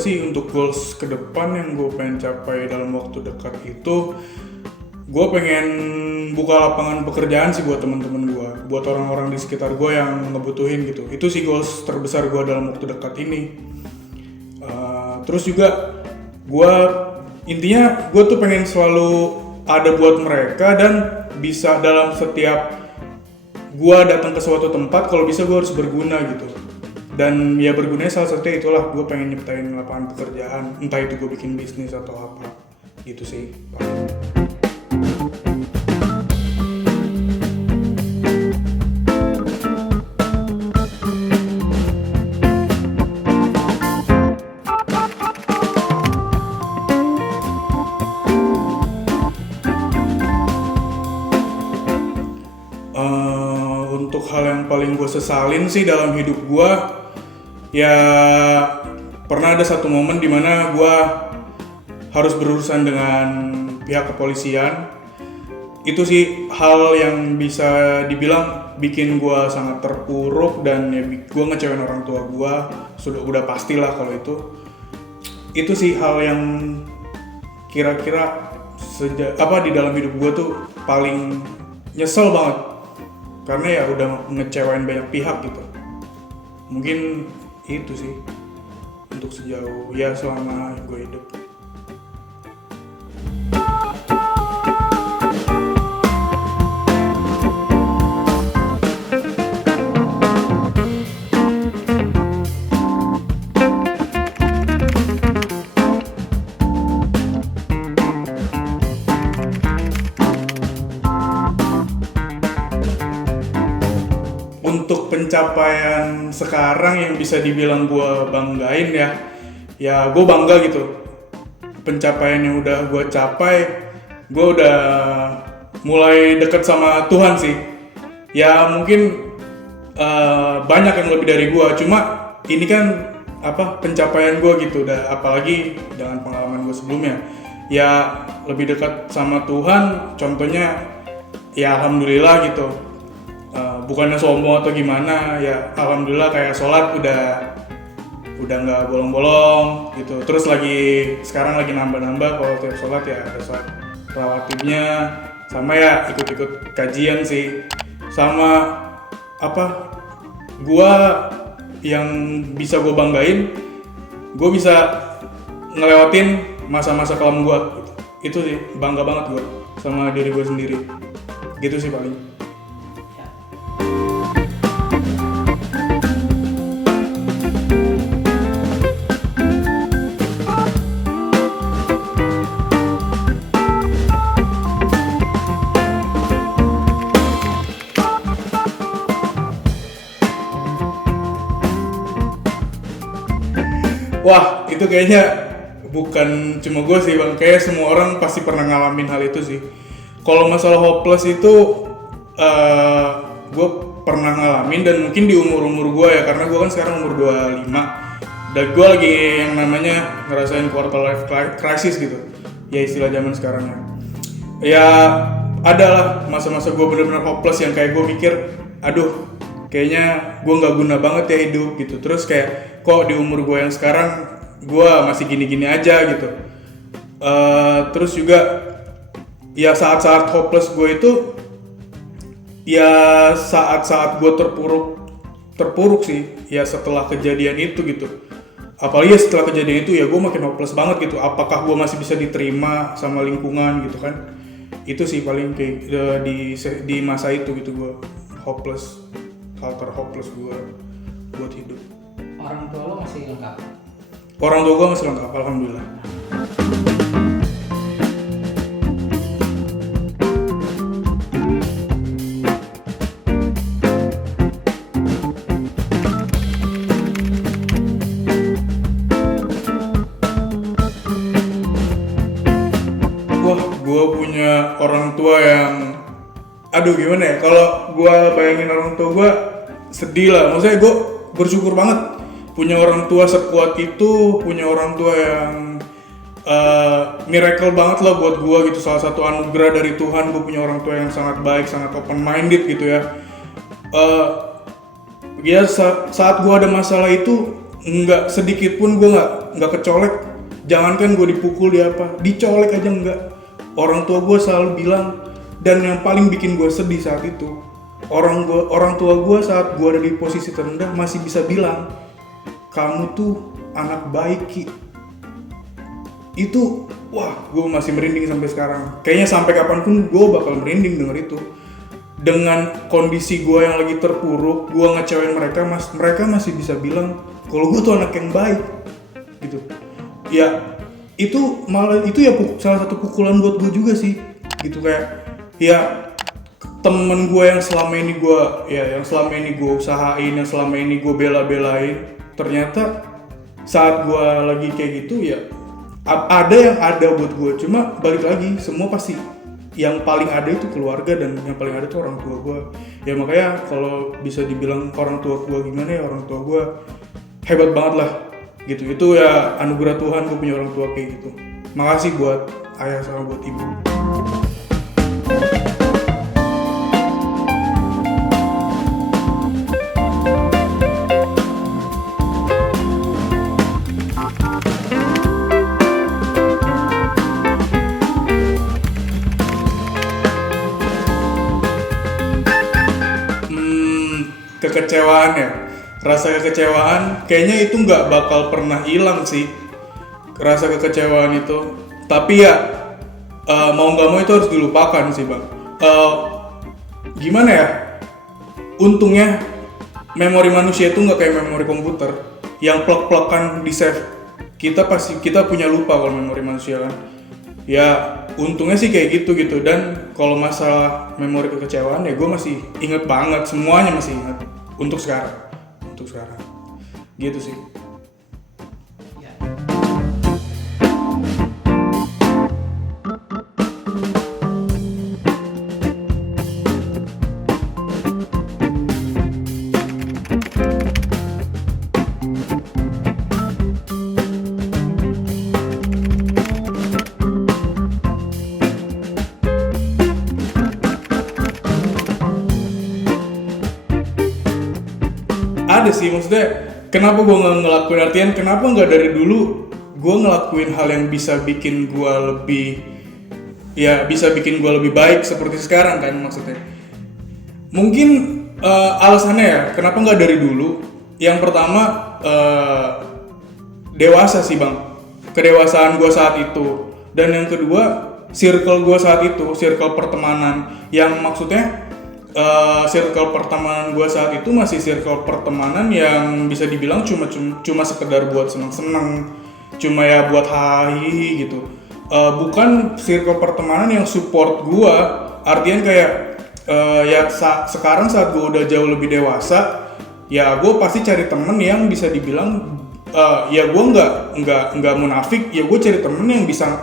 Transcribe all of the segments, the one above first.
sih untuk goals ke depan yang gue pengen capai dalam waktu dekat itu, gue pengen buka lapangan pekerjaan sih buat teman-teman gue, buat orang-orang di sekitar gue yang ngebutuhin gitu. Itu sih goals terbesar gue dalam waktu dekat ini. Terus juga gue intinya gue tuh pengen selalu ada buat mereka, dan bisa dalam setiap gue datang ke suatu tempat, kalau bisa gue harus berguna gitu. Dan ya bergunanya salah satunya itulah, gue pengen nyiptain lapangan pekerjaan, entah itu gue bikin bisnis atau apa gitu sih. Untuk hal yang paling gue sesalin sih dalam hidup gue, ya pernah ada satu momen dimana gue harus berurusan dengan pihak kepolisian. Itu sih hal yang bisa dibilang bikin gue sangat terpuruk, dan ya gue ngecewain orang tua gue, udah pastilah kalau itu sih hal yang kira-kira di dalam hidup gue tuh paling nyesel banget, karena ya udah ngecewain banyak pihak gitu. Mungkin itu sih untuk sejauh ya selama gue hidup. Untuk pencapaian sekarang yang bisa dibilang gue banggain ya gue bangga gitu. Pencapaian yang udah gue capai, gue udah mulai deket sama Tuhan sih. Ya mungkin banyak yang lebih dari gue, cuma ini kan pencapaian gue gitu. Apalagi dengan pengalaman gue sebelumnya, ya lebih dekat sama Tuhan. Contohnya ya alhamdulillah gitu. Bukannya sombong atau gimana, ya alhamdulillah kayak sholat udah nggak bolong-bolong gitu. Terus sekarang lagi nambah-nambah, kalau tiap sholat ya ada sholat rawatibnya, sama ya ikut-ikut kajian sih. Sama gua yang bisa gue banggain, gue bisa ngelewatin masa-masa kelam gua gitu. Itu sih bangga banget gue sama diri gue sendiri. Gitu sih paling. Wah, itu kayaknya bukan cuma gue sih bang, kayak semua orang pasti pernah ngalamin hal itu sih. Kalau masalah hopeless itu gue pernah ngalamin, dan mungkin di umur gue ya, karena gue kan sekarang umur 25, dan gue lagi yang namanya ngerasain quarter life crisis gitu, ya istilah zaman sekarang ya. Ada lah masa-masa gue benar-benar hopeless yang kayak gue mikir, aduh kayaknya gue nggak guna banget ya hidup gitu. Terus kayak kok di umur gue yang sekarang gue masih gini-gini aja gitu. Terus juga ya saat-saat hopeless gue itu ya saat-saat gue terpuruk sih ya setelah kejadian itu gitu. Apalagi setelah kejadian itu ya gue makin hopeless banget gitu. Apakah gue masih bisa diterima sama lingkungan gitu kan? Itu sih paling kayak di masa itu gitu gue hopeless, hal terhopeless gue buat hidup. Orang tua lo masih lengkap? Orang tua gue masih lengkap, alhamdulillah. Wah, gue punya orang tua yang, aduh gimana ya, kalau gue bayangin orang tua gue sedih lah. Maksudnya gue bersyukur banget punya orang tua sekuat itu, punya orang tua yang miracle banget lah buat gue gitu. Salah satu anugerah dari Tuhan, gue punya orang tua yang sangat baik, sangat open minded gitu ya. Ya saat gue ada masalah itu, nggak sedikit pun gue nggak kecolek. Jangankan gue dipukul di apa, dicolek aja nggak. Orang tua gue selalu bilang, dan yang paling bikin gue sedih saat itu, orang tua gue saat gue ada di posisi terendah masih bisa bilang, kamu tuh anak baik Ki. Itu wah, gue masih merinding sampai sekarang. Kayaknya sampai kapanpun gue bakal merinding denger itu. Dengan kondisi gue yang lagi terpuruk, gue ngecewain mereka masih bisa bilang kalau gue tuh anak yang baik gitu. Ya itu malah itu ya salah satu pukulan buat gue juga sih gitu. Kayak ya temen gue yang selama ini gue usahain, yang selama ini gue bela-belain, ternyata saat gue lagi kayak gitu ya ada yang ada buat gue. Cuma balik lagi, semua pasti yang paling ada itu keluarga, dan yang paling ada tuh orang tua gue. Ya makanya kalau bisa dibilang orang tua gue gimana ya, orang tua gue hebat banget lah gitu. Itu ya anugerah Tuhan gue punya orang tua kayak gitu. Makasih buat ayah sama buat ibu. Kekecewaan ya, rasa kekecewaan kayaknya itu nggak bakal pernah hilang sih, rasa kekecewaan itu. Tapi ya mau nggak mau itu harus dilupakan sih bang. Gimana ya, untungnya memori manusia itu nggak kayak memori komputer yang plek-plekan di save. Kita punya lupa kalau memori manusia kan. Ya untungnya sih kayak gitu. Dan kalau masalah memori kekecewaan ya gue masih inget banget, semuanya masih inget untuk sekarang gitu sih. Ya. Ada sih, maksudnya kenapa gue nggak ngelakuin, artian kenapa nggak dari dulu gue ngelakuin hal yang bisa bikin gue lebih baik seperti sekarang kan. Maksudnya mungkin alasannya ya kenapa nggak dari dulu. Yang pertama dewasa sih bang, kedewasaan gue saat itu. Dan yang kedua circle gue saat itu, circle pertemanan, yang maksudnya circle pertemanan gue saat itu masih circle pertemanan yang bisa dibilang cuma sekedar buat seneng-seneng, cuma ya buat hahi gitu. Bukan circle pertemanan yang support gue, artian kayak sekarang saat gue udah jauh lebih dewasa, ya gue pasti cari temen yang bisa dibilang ya gue nggak munafik, ya gue cari temen yang bisa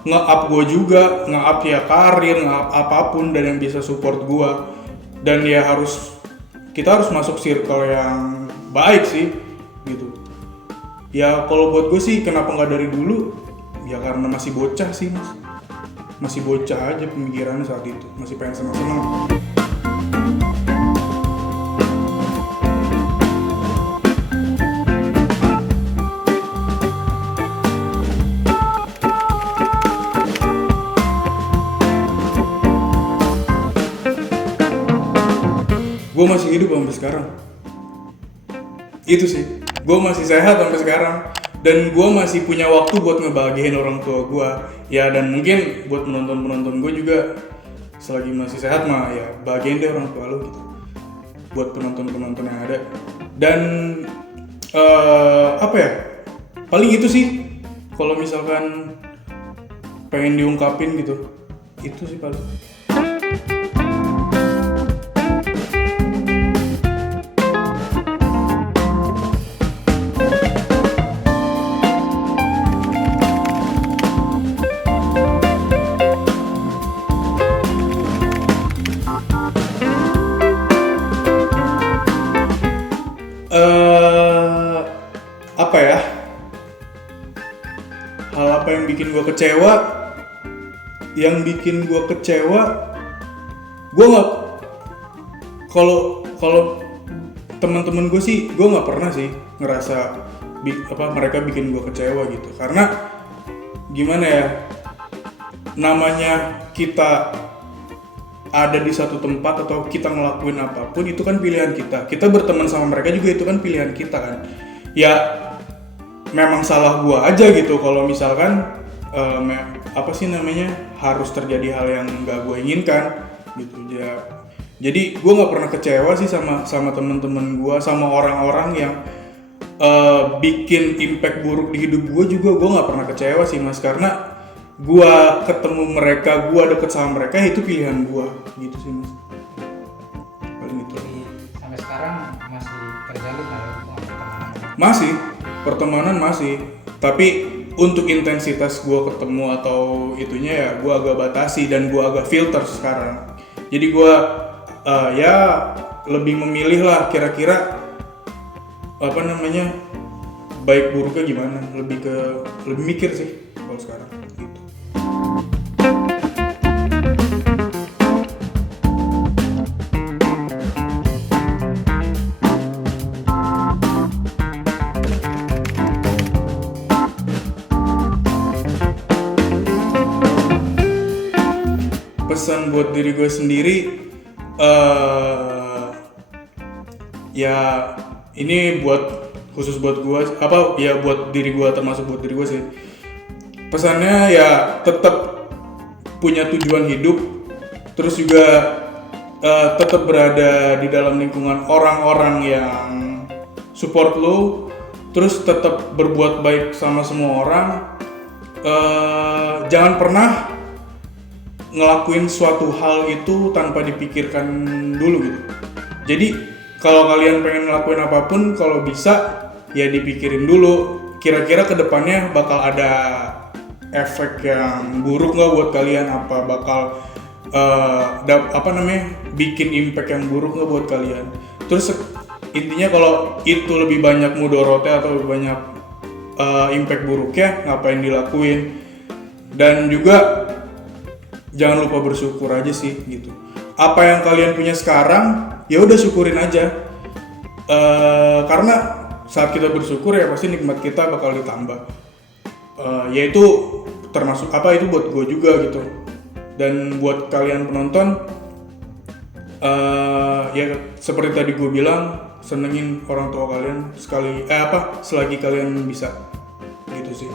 nge-up gue juga, nge-up ya karir, nge-up apapun, dan yang bisa support gue. Dan ya kita harus masuk circle yang baik sih gitu. Ya kalau buat gue sih kenapa nggak dari dulu, ya karena masih bocah sih mas, masih bocah aja pemikirannya saat itu, masih pengen senang-senang. Gue masih hidup sampai sekarang. Itu sih, gue masih sehat sampai sekarang, dan gue masih punya waktu buat ngebahagiain orang tua gue. Ya dan mungkin buat penonton gue juga, selagi masih sehat mah ya bahagiain deh orang tua lo gitu. Buat penonton yang ada. Dan apa ya, paling itu sih kalau misalkan pengen diungkapin gitu, itu sih paling. Apa ya, hal apa yang bikin gue kecewa? Yang bikin gue kecewa, gue nggak, kalau teman-teman gue sih, gue nggak pernah sih ngerasa mereka bikin gue kecewa gitu. Karena gimana ya, namanya kita ada di satu tempat atau kita ngelakuin apapun itu kan pilihan kita. Kita berteman sama mereka juga itu kan pilihan kita kan. Ya memang salah gue aja gitu kalau misalkan harus terjadi hal yang nggak gue inginkan gitu ya. Jadi gue nggak pernah kecewa sih sama teman-teman gue, sama orang-orang yang bikin impact buruk di hidup gue juga. Gue nggak pernah kecewa sih Mas, karena gue ketemu mereka, gue deket sama mereka, itu pilihan gue gitu sih Mas. Paling itu. Jadi sampai sekarang masih terjalin lah ya hubungan pertemanan. Masih, pertemanan masih, tapi untuk intensitas gue ketemu atau itunya ya gue agak batasi dan gue agak filter sekarang. Jadi gue ya lebih memilih lah kira-kira baik buruknya gimana, lebih mikir sih kalau sekarang gitu. Pesan buat diri gue sendiri, ya ini khusus buat gue, buat diri gue, termasuk buat diri gue sih. Pesannya ya tetap punya tujuan hidup, terus juga tetap berada di dalam lingkungan orang-orang yang support lo, terus tetap berbuat baik sama semua orang. Jangan pernah ngelakuin suatu hal itu tanpa dipikirkan dulu gitu. Jadi kalau kalian pengen ngelakuin apapun, kalau bisa ya dipikirin dulu kira-kira kedepannya bakal ada efek yang buruk nggak buat kalian, apa bakal bikin impact yang buruk nggak buat kalian. Terus intinya kalau itu lebih banyak mudorotnya atau lebih banyak impact buruknya, ngapain dilakuin. Dan juga jangan lupa bersyukur aja sih gitu. Apa yang kalian punya sekarang ya udah syukurin aja, karena saat kita bersyukur ya pasti nikmat kita bakal ditambah. Yaitu termasuk itu buat gue juga gitu. Dan buat kalian penonton, ya seperti tadi gue bilang, senengin orang tua kalian selagi kalian bisa gitu sih.